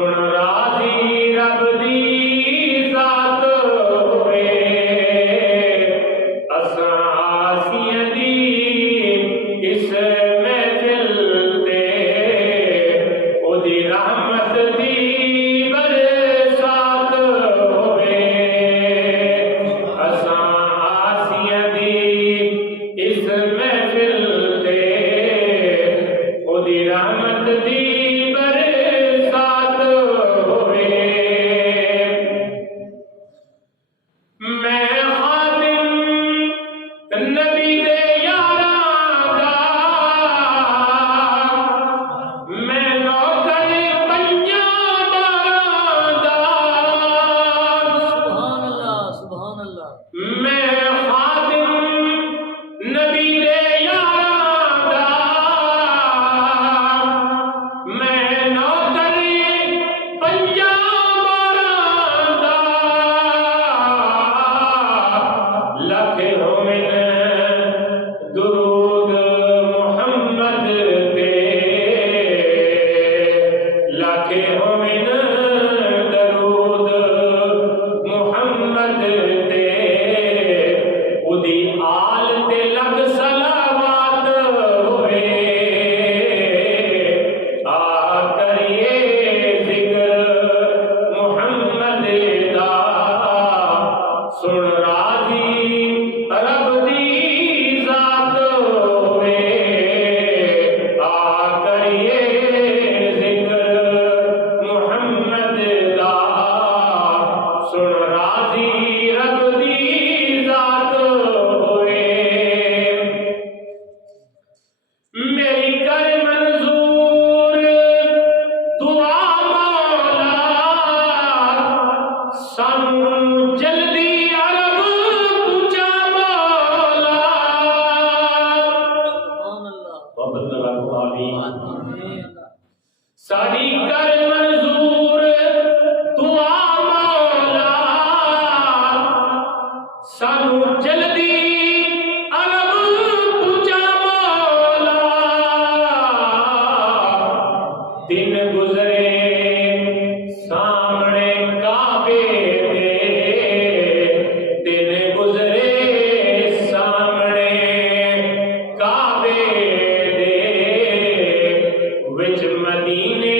सुन राजी रब दी जात होवे असां आसियां दी इस महफिल ते ओदी रहमत दी बरसात होवे असां आसियां दी इस महफिल ते ओदी रहमत दी साड़ी कर मंजूर दुआ मौला सानू जल्दी अरब पूजा मौला दिन गुजरे सामने काबे दे दिन गुजरे सामने काबे दे विच मदीने